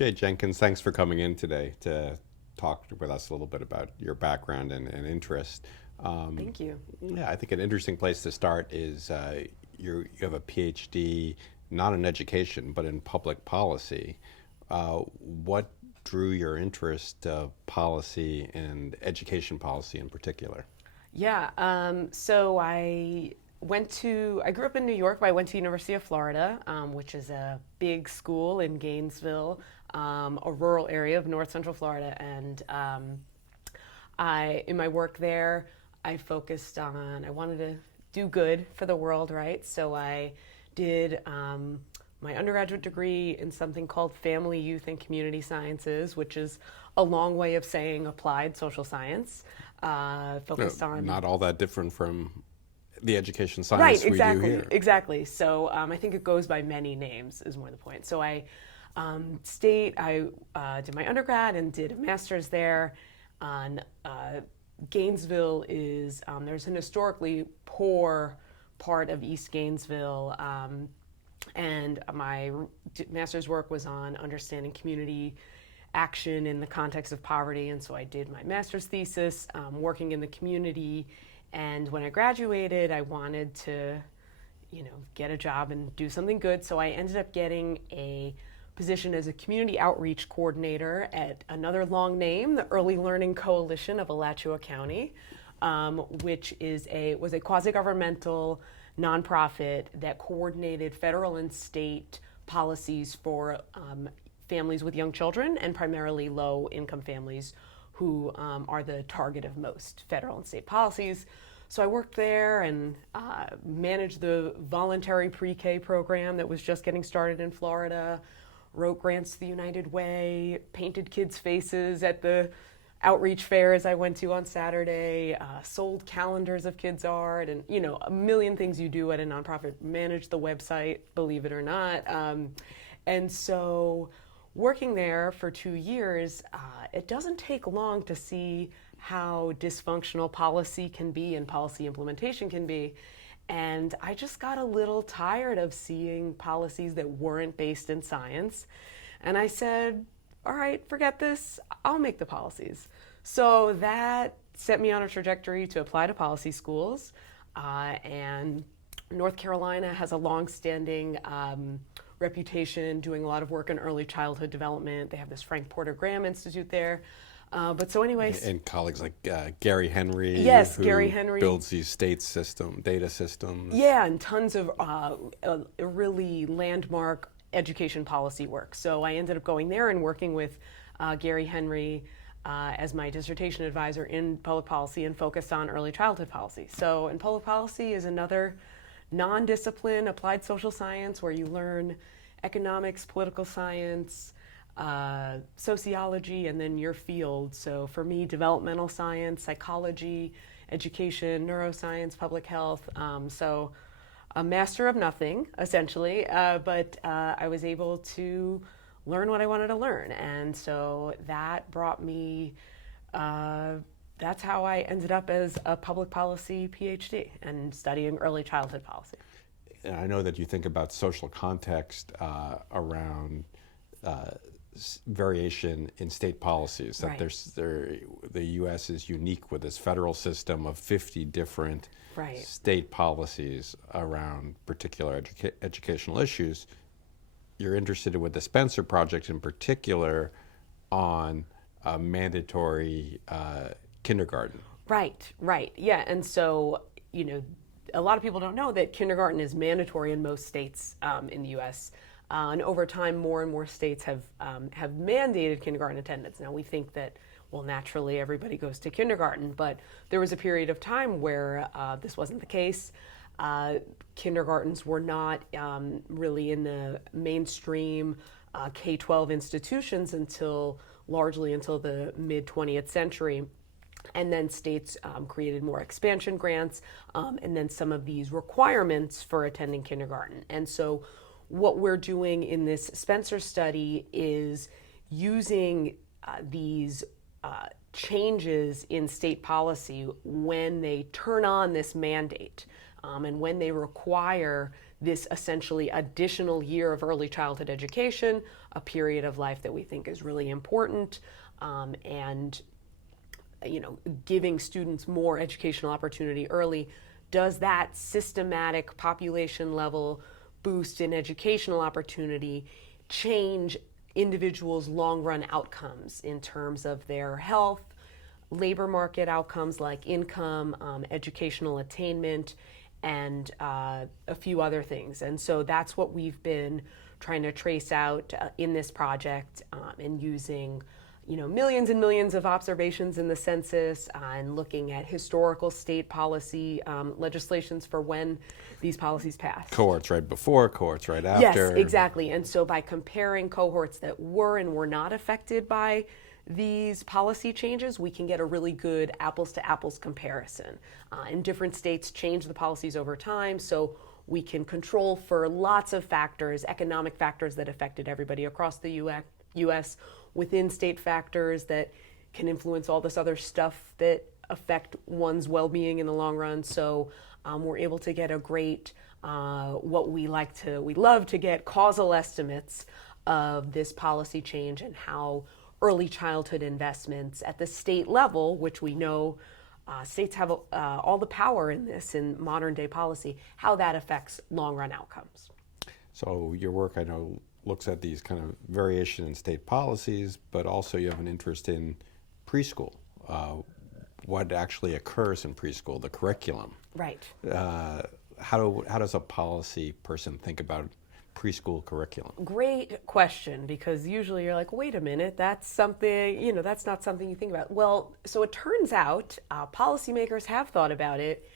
Jade Jenkins, thanks for coming in today to talk with us a little bit about your background and interest. Um, Thank you. yeah, I think an interesting place to start is you have a PhD not in education but in public policy. What drew your interest to policy and education policy in particular? Yeah, so I grew up in New York, but I went to University of Florida, which is a big school in Gainesville, a rural area of North Central Florida. And in my work there, I wanted to do good for the world, right? So I did my undergraduate degree in something called Family, Youth, and Community Sciences, which is a long way of saying applied social science, focused on. Not all that different from the education Right, science we do exactly, here. exactly. So I think it goes by many names, is more the point. So I did my undergrad and did a master's there. On Gainesville is there's an historically poor part of East Gainesville, and my master's work was on understanding community action in the context of poverty. And so I did my master's thesis working in the community. And when I graduated, I wanted to, get a job and do something good. So I ended up getting a position as a community outreach coordinator at another long name, the Early Learning Coalition of Alachua County, which was a quasi-governmental nonprofit that coordinated federal and state policies for families with young children, and primarily low-income families who are the target of most federal and state policies. So I worked there and managed the voluntary pre-K program that was just getting started in Florida, wrote grants to the United Way, painted kids' faces at the outreach fairs I went to on Saturday, sold calendars of kids' art, and a million things you do at a nonprofit. Managed the website, believe it or not, and so working there for 2 years, it doesn't take long to see how dysfunctional policy can be and policy implementation can be. And I just got a little tired of seeing policies that weren't based in science. And I said, all right, forget this, I'll make the policies. So that set me on a trajectory to apply to policy schools. And North Carolina has a long-standing reputation doing a lot of work in early childhood development. They have this Frank Porter Graham Institute there. But so anyways, And colleagues like Gary Henry, yes, who Gary Henry builds these data systems. Yeah, and tons of really landmark education policy work. So I ended up going there and working with Gary Henry as my dissertation advisor in public policy and focused on early childhood policy. So, in public policy is another non-discipline applied social science where you learn economics, political science, sociology, and then your field. So for me, developmental science, psychology, education, neuroscience, public health. So a master of nothing, essentially, but I was able to learn what I wanted to learn. And so that brought me, that's how I ended up as a public policy PhD and studying early childhood policy. And I know that you think about social context around variation in state policies. That Right. the U.S. is unique with this federal system of 50 different Right. state policies around particular educational issues. You're interested with the Spencer Project in particular on mandatory kindergarten. Right, right. Yeah, and so, a lot of people don't know that kindergarten is mandatory in most states in the U.S. And over time, more and more states have mandated kindergarten attendance. Now, we think that, well, naturally everybody goes to kindergarten, but there was a period of time where this wasn't the case. Kindergartens were not really in the mainstream K-12 institutions largely until the mid 20th century. And then states created more expansion grants and then some of these requirements for attending kindergarten. And so what we're doing in this Spencer study is using these changes in state policy when they turn on this mandate and when they require this essentially additional year of early childhood education, a period of life that we think is really important, and giving students more educational opportunity early, does that systematic population level boost in educational opportunity change individuals' long run outcomes in terms of their health, labor market outcomes like income, educational attainment, and a few other things. And so that's what we've been trying to trace out in this project, and using millions and millions of observations in the census, and looking at historical state policy legislations for when these policies passed. Cohorts right before, cohorts right after. Yes, exactly. And so by comparing cohorts that were and were not affected by these policy changes, we can get a really good apples to apples comparison. And different states change the policies over time, so we can control for lots of factors, economic factors that affected everybody across the U.S., within state factors that can influence all this other stuff that affect one's well-being in the long run. So we're able to get a great, we love to get causal estimates of this policy change and how early childhood investments at the state level, which we know states have all the power in this in modern day policy, how that affects long-run outcomes. So your work, I know, looks at these kind of variation in state policies, but also you have an interest in preschool, what actually occurs in preschool, the curriculum. Right. How does a policy person think about preschool curriculum? Great question, because usually you're like, wait a minute, that's something, that's not something you think about. Well, so it turns out policymakers have thought about it.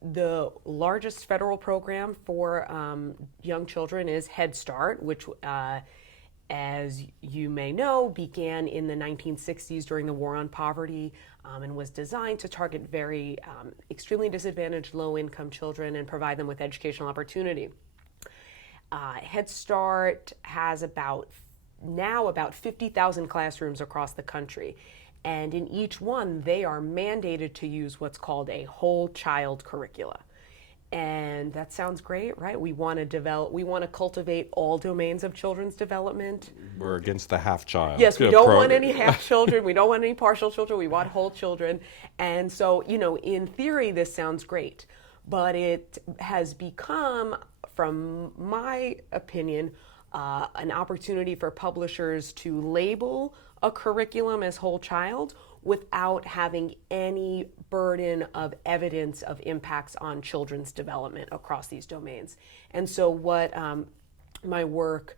The largest federal program for young children is Head Start, which, as you may know, began in the 1960s during the War on Poverty, and was designed to target very extremely disadvantaged low-income children and provide them with educational opportunity. Head Start has about 50,000 classrooms across the country. And in each one, they are mandated to use what's called a whole child curricula. And that sounds great, right? We want to cultivate all domains of children's development. We're against the half child. Yes, we don't want any half children. We don't want any partial children. We want whole children. And so, in theory, this sounds great. But it has become, from my opinion, an opportunity for publishers to label a curriculum as whole child without having any burden of evidence of impacts on children's development across these domains. And so what my work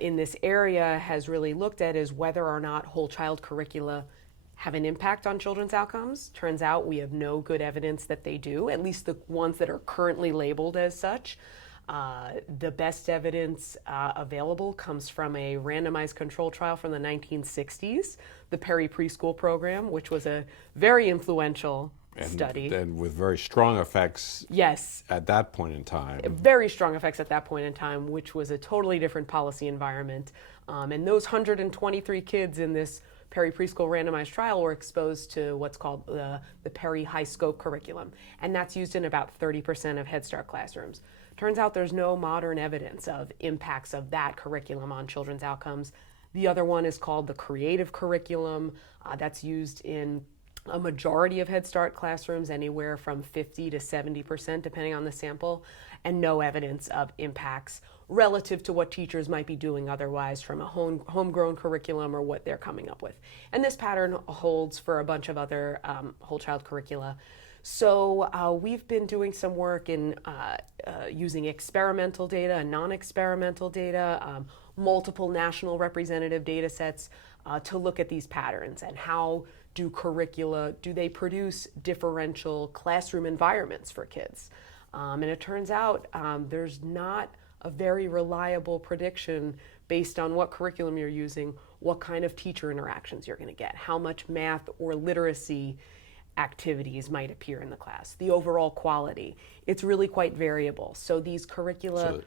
in this area has really looked at is whether or not whole child curricula have an impact on children's outcomes. Turns out we have no good evidence that they do, at least the ones that are currently labeled as such. The best evidence available comes from a randomized control trial from the 1960s, the Perry Preschool program, which was a very influential study. And with very strong effects. Yes. At that point in time. Very strong effects at that point in time, which was a totally different policy environment. And those 123 kids in this Perry Preschool randomized trial were exposed to what's called the Perry High Scope curriculum. And that's used in about 30% of Head Start classrooms. Turns out there's no modern evidence of impacts of that curriculum on children's outcomes. The other one is called the creative curriculum. That's used in a majority of Head Start classrooms, anywhere from 50 to 70%, depending on the sample, and no evidence of impacts relative to what teachers might be doing otherwise from a homegrown curriculum or what they're coming up with. And this pattern holds for a bunch of other whole child curricula. So we've been doing some work in using experimental data and non-experimental data, multiple national representative data sets to look at these patterns and how do they produce differential classroom environments for kids. And it turns out there's not a very reliable prediction based on what curriculum you're using, what kind of teacher interactions you're going to get, how much math or literacy activities might appear in the class, the overall quality. It's really quite variable. So these curricula...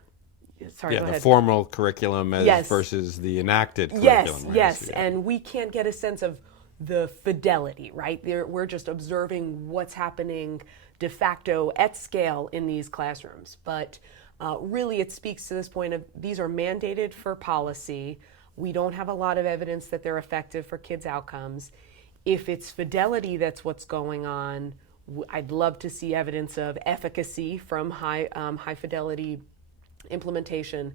the formal curriculum versus the enacted curriculum. Yes. And we can't get a sense of the fidelity, right? We're just observing what's happening de facto at scale in these classrooms. But really, it speaks to this point of these are mandated for policy. We don't have a lot of evidence that they're effective for kids' outcomes. If it's fidelity that's what's going on, I'd love to see evidence of efficacy from high fidelity implementation.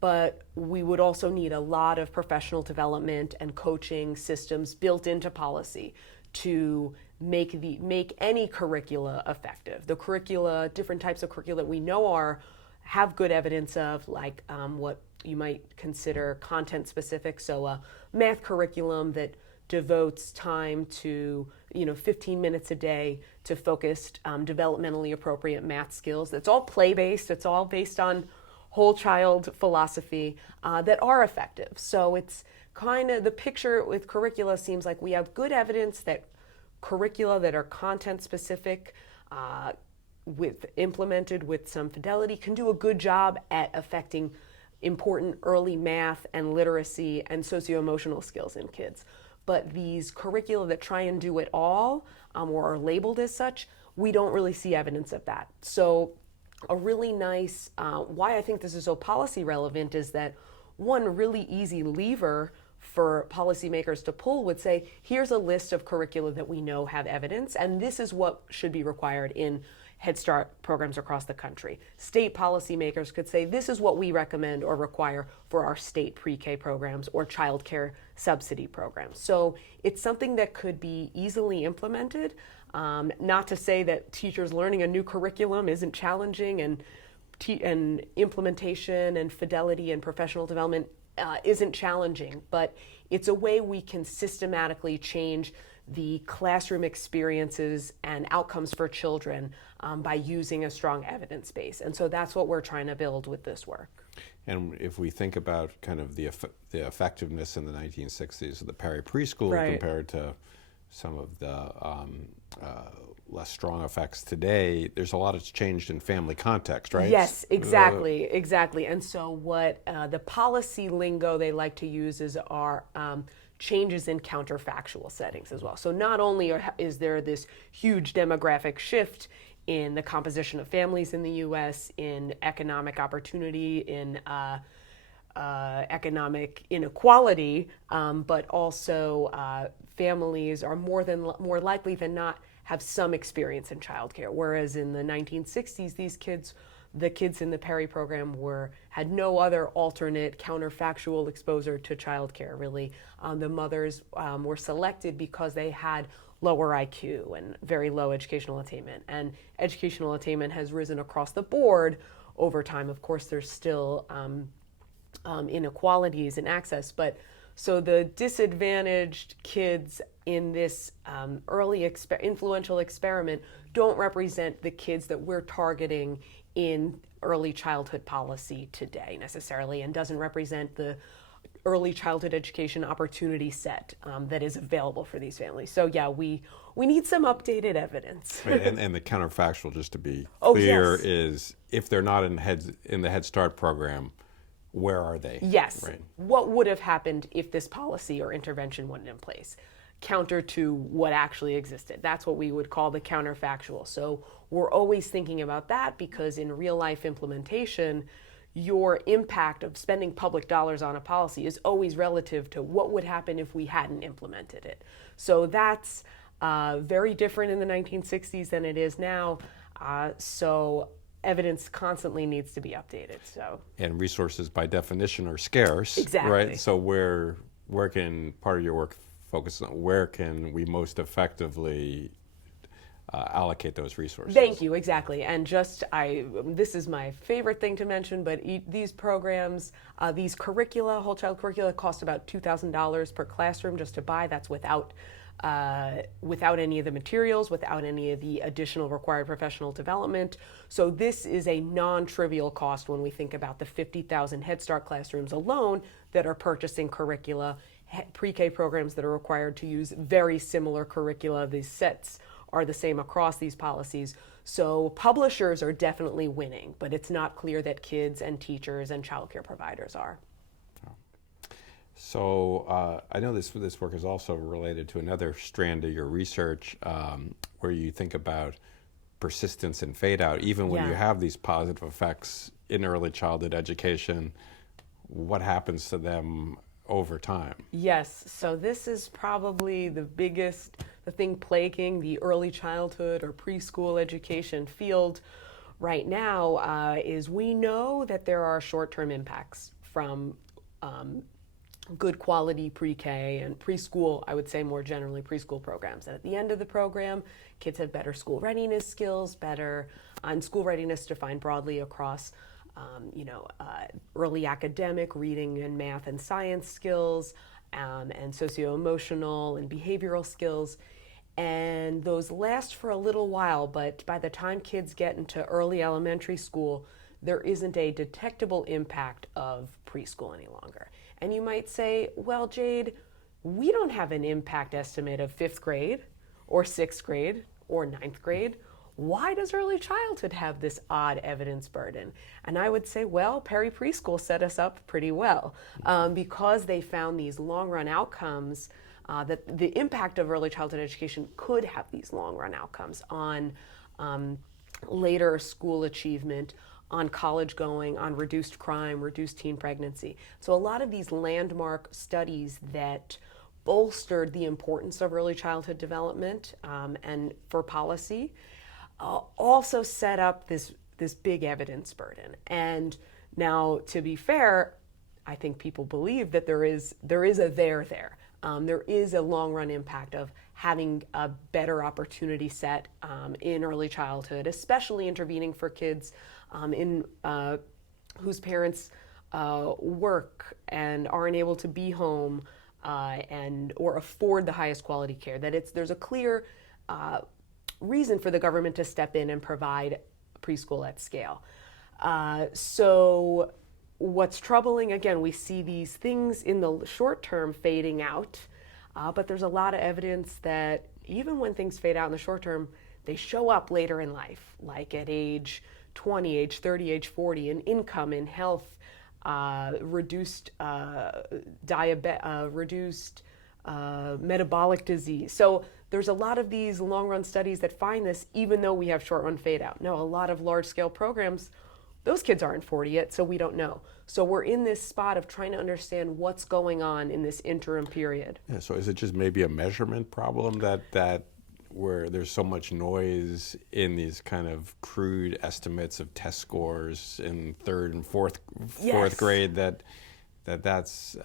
But we would also need a lot of professional development and coaching systems built into policy to make any curricula effective. The curricula, different types of curricula that we know have good evidence of, like what you might consider content specific. So a math curriculum that devotes time to 15 minutes a day to focused developmentally appropriate math skills. That's all play-based. It's all based on whole child philosophy that are effective. So it's kind of the picture with curricula seems like we have good evidence that curricula that are content specific implemented with some fidelity can do a good job at affecting important early math and literacy and socio-emotional skills in kids. But these curricula that try and do it all or are labeled as such, we don't really see evidence of that. So a really nice, why I think this is so policy relevant is that one really easy lever for policymakers to pull would say, here's a list of curricula that we know have evidence, and this is what should be required in Head Start programs across the country. State policymakers could say, this is what we recommend or require for our state pre-K programs or child care subsidy programs. So it's something that could be easily implemented. Not to say that teachers learning a new curriculum isn't challenging, and implementation and fidelity and professional development isn't challenging, but it's a way we can systematically change the classroom experiences and outcomes for children by using a strong evidence base. And so that's what we're trying to build with this work. And if we think about kind of the effectiveness in the 1960s of the preschool Right. compared to some of the less strong effects today, there's a lot that's changed in family context, right? Yes, exactly. And so what the policy lingo they like to use are changes in counterfactual settings as well. So not only is there this huge demographic shift in the composition of families in the U.S., in economic opportunity, in economic inequality, but also families are more likely than not have some experience in childcare. Whereas in the 1960s, the kids in the Perry program had no other alternate counterfactual exposure to childcare. Really, the mothers were selected because they had lower IQ and very low educational attainment. And educational attainment has risen across the board over time. Of course, there's still inequalities in access, but so the disadvantaged kids in this early influential experiment don't represent the kids that we're targeting in early childhood policy today necessarily, and doesn't represent the early childhood education opportunity set that is available for these families. So yeah, we need some updated evidence. Right, and the counterfactual, just to be Oh, clear, yes. is if they're not in the Head Start program, where are they? Yes. Right. What would have happened if this policy or intervention wasn't in place? Counter to what actually existed. That's what we would call the counterfactual. So we're always thinking about that because in real life implementation, your impact of spending public dollars on a policy is always relative to what would happen if we hadn't implemented it. So that's very different in the 1960s than it is now. So evidence constantly needs to be updated. So And resources by definition are scarce. Exactly. Right. So where can part of your work focus on? Where can we most effectively allocate those resources? Thank you, exactly. And this is my favorite thing to mention, but these programs, these curricula, whole child curricula, cost about $2,000 per classroom just to buy. That's without any of the materials, without any of the additional required professional development. So this is a non-trivial cost when we think about the 50,000 Head Start classrooms alone that are purchasing curricula, pre-K programs that are required to use very similar curricula. These sets are the same across these policies. So publishers are definitely winning, but it's not clear that kids and teachers and childcare providers are. So I know this work is also related to another strand of your research, where you think about persistence and fade out. Even when you Yeah. have these positive effects in early childhood education, what happens to them over time? Yes, so this is probably the thing plaguing the early childhood or preschool education field right now is we know that there are short-term impacts from um, good quality pre-K and preschool, I would say more generally preschool programs. And at the end of the program, kids have better school readiness skills, better on school readiness defined broadly across early academic reading and math and science skills, and socio-emotional and behavioral skills. And those last for a little while, but by the time kids get into early elementary school, there isn't a detectable impact of preschool any longer. And you might say, well, Jade, we don't have an impact estimate of fifth grade or sixth grade or ninth grade. Why does early childhood have this odd evidence burden? And I would say, well, Perry Preschool set us up pretty well because they found these long run outcomes, that the impact of early childhood education could have these long run outcomes on later school achievement, on college going, on reduced crime, reduced teen pregnancy. So a lot of these landmark studies that bolstered the importance of early childhood development and for policy also set up this big evidence burden. And now, to be fair, I think people believe that there is a there. There is a long run impact of having a better opportunity set in early childhood, especially intervening for kids in whose parents work and aren't able to be home and or afford the highest quality care. That there's a clear reason for the government to step in and provide preschool at scale. So what's troubling, again, we see these things in the short term fading out, but there's a lot of evidence that even when things fade out in the short term, they show up later in life, like at age 20, age 30, age 40, in income, in health, reduced reduced metabolic disease. So there's a lot of these long-run studies that find this, even though we have short-run fade-out. No, a lot of large-scale programs, those kids aren't 40 yet, so we don't know. So we're in this spot of trying to understand what's going on in this interim period. Yeah, so is it just maybe a measurement problem that where there's so much noise in these kind of crude estimates of test scores in third and fourth Yes. grade that's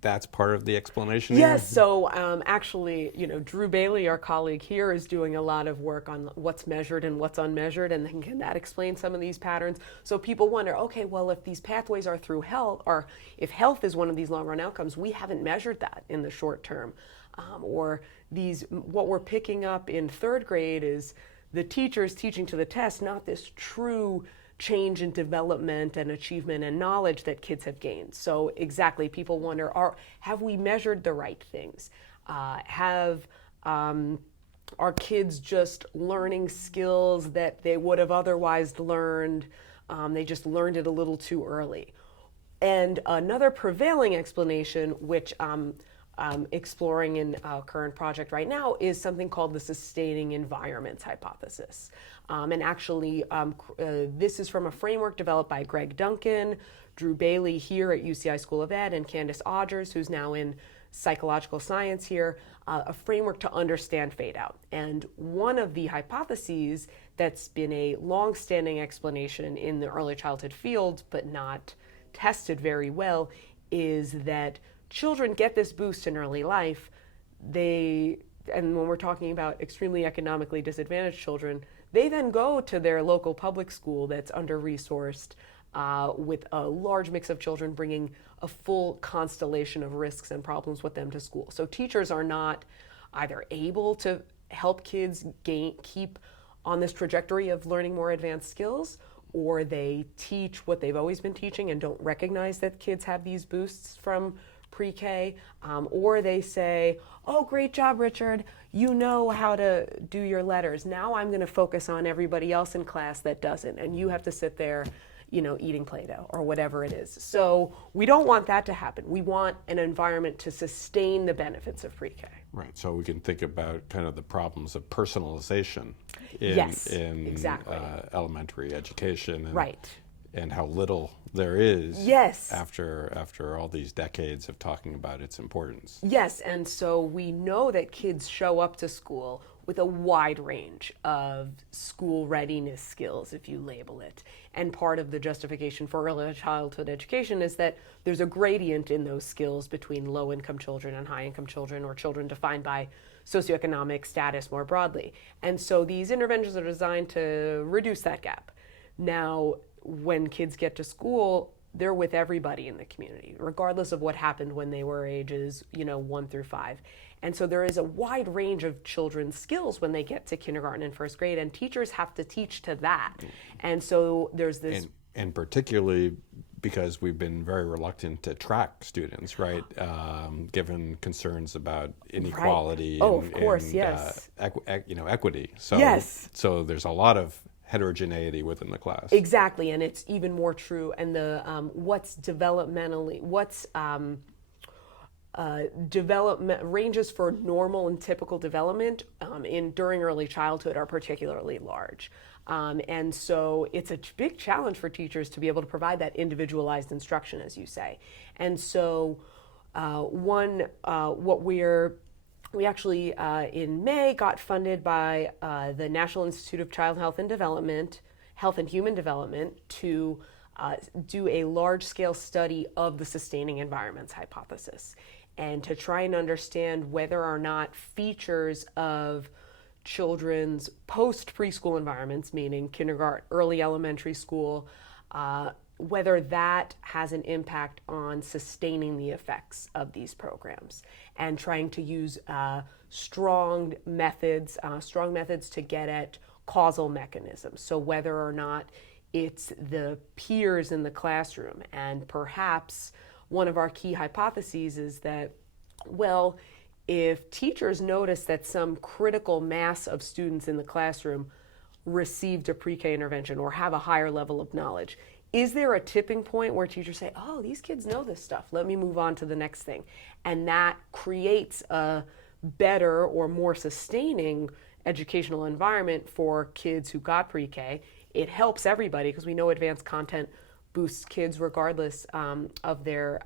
that's part of the explanation here? Yes, so actually, Drew Bailey, our colleague here, is doing a lot of work on what's measured and what's unmeasured, and then can that explain some of these patterns? So people wonder, okay, well, if these pathways are through health, or if health is one of these long-run outcomes, we haven't measured that in the short term. Or what we're picking up in third grade is the teachers teaching to the test, not this true change in development and achievement and knowledge that kids have gained. So exactly, people wonder, have we measured the right things? Are kids just learning skills that they would have otherwise learned? They just learned it a little too early. And another prevailing explanation, which I'm exploring in a current project right now, is something called the sustaining environments hypothesis. And actually, this is from a framework developed by Greg Duncan, Drew Bailey here at UCI School of Ed, and Candace Odgers, who's now in psychological science here, a framework to understand fade out. And one of the hypotheses that's been a long-standing explanation in the early childhood field, but not tested very well, is that children get this boost in early life. And when we're talking about extremely economically disadvantaged children, they then go to their local public school that's under-resourced with a large mix of children bringing a full constellation of risks and problems with them to school. So teachers are not either able to help kids keep on this trajectory of learning more advanced skills, or they teach what they've always been teaching and don't recognize that kids have these boosts from pre-K, or they say, oh, great job, Richard. You know how to do your letters. Now I'm going to focus on everybody else in class that doesn't, and you have to sit there, eating Play-Doh or whatever it is. So we don't want that to happen. We want an environment to sustain the benefits of pre-K. Right. So we can think about kind of the problems of personalization in, Yes, in exactly. Elementary education, and, Right. and how little there is Yes. after all these decades of talking about its importance. Yes, and so we know that kids show up to school with a wide range of school readiness skills, if you label it. And part of the justification for early childhood education is that there's a gradient in those skills between low-income children and high-income children, or children defined by socioeconomic status more broadly. And so these interventions are designed to reduce that gap. Now, when kids get to school, they're with everybody in the community, regardless of what happened when they were ages, 1 through 5. And so there is a wide range of children's skills when they get to kindergarten and first grade, and teachers have to teach to that. And so there's this... And particularly because we've been very reluctant to track students, right? Given concerns about inequality Right. Oh, and, of course, and yes. Equity. So, Yes. So there's a lot of heterogeneity within the class. Exactly, and it's even more true. And the development ranges for normal and typical development during early childhood are particularly large. And so it's a big challenge for teachers to be able to provide that individualized instruction, as you say. And so we actually in May got funded by the National Institute of Child Health and Human Development to do a large-scale study of the sustaining environments hypothesis, and to try and understand whether or not features of children's post-preschool environments, meaning kindergarten, early elementary school, whether that has an impact on sustaining the effects of these programs, and trying to use strong methods to get at causal mechanisms. So whether or not it's the peers in the classroom, and perhaps one of our key hypotheses is that, well, if teachers notice that some critical mass of students in the classroom received a pre-K intervention or have a higher level of knowledge, is there a tipping point where teachers say, oh, these kids know this stuff, let me move on to the next thing? And that creates a better or more sustaining educational environment for kids who got pre-K. It helps everybody because we know advanced content boosts kids regardless of their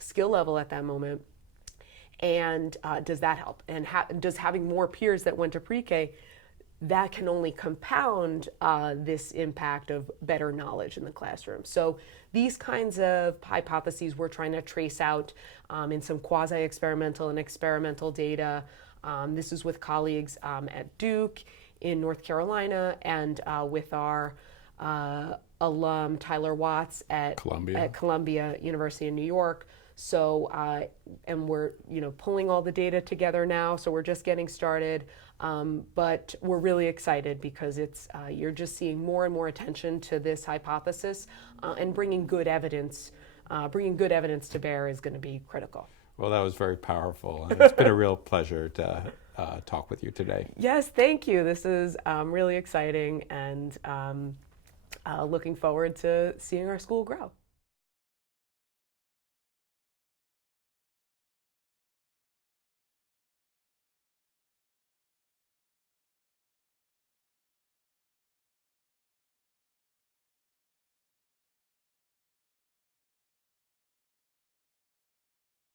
skill level at that moment. And does that help? And does having more peers that went to pre-K, that can only compound this impact of better knowledge in the classroom. So these kinds of hypotheses we're trying to trace out in some quasi-experimental and experimental data. This is with colleagues at Duke, in North Carolina, and with our alum Tyler Watts at Columbia University in New York. So, and we're pulling all the data together now. So we're just getting started, but we're really excited because it's you're just seeing more and more attention to this hypothesis, and bringing good evidence to bear is going to be critical. Well, that was very powerful, and it's been a real pleasure to talk with you today. Yes, thank you. This is really exciting, and looking forward to seeing our school grow.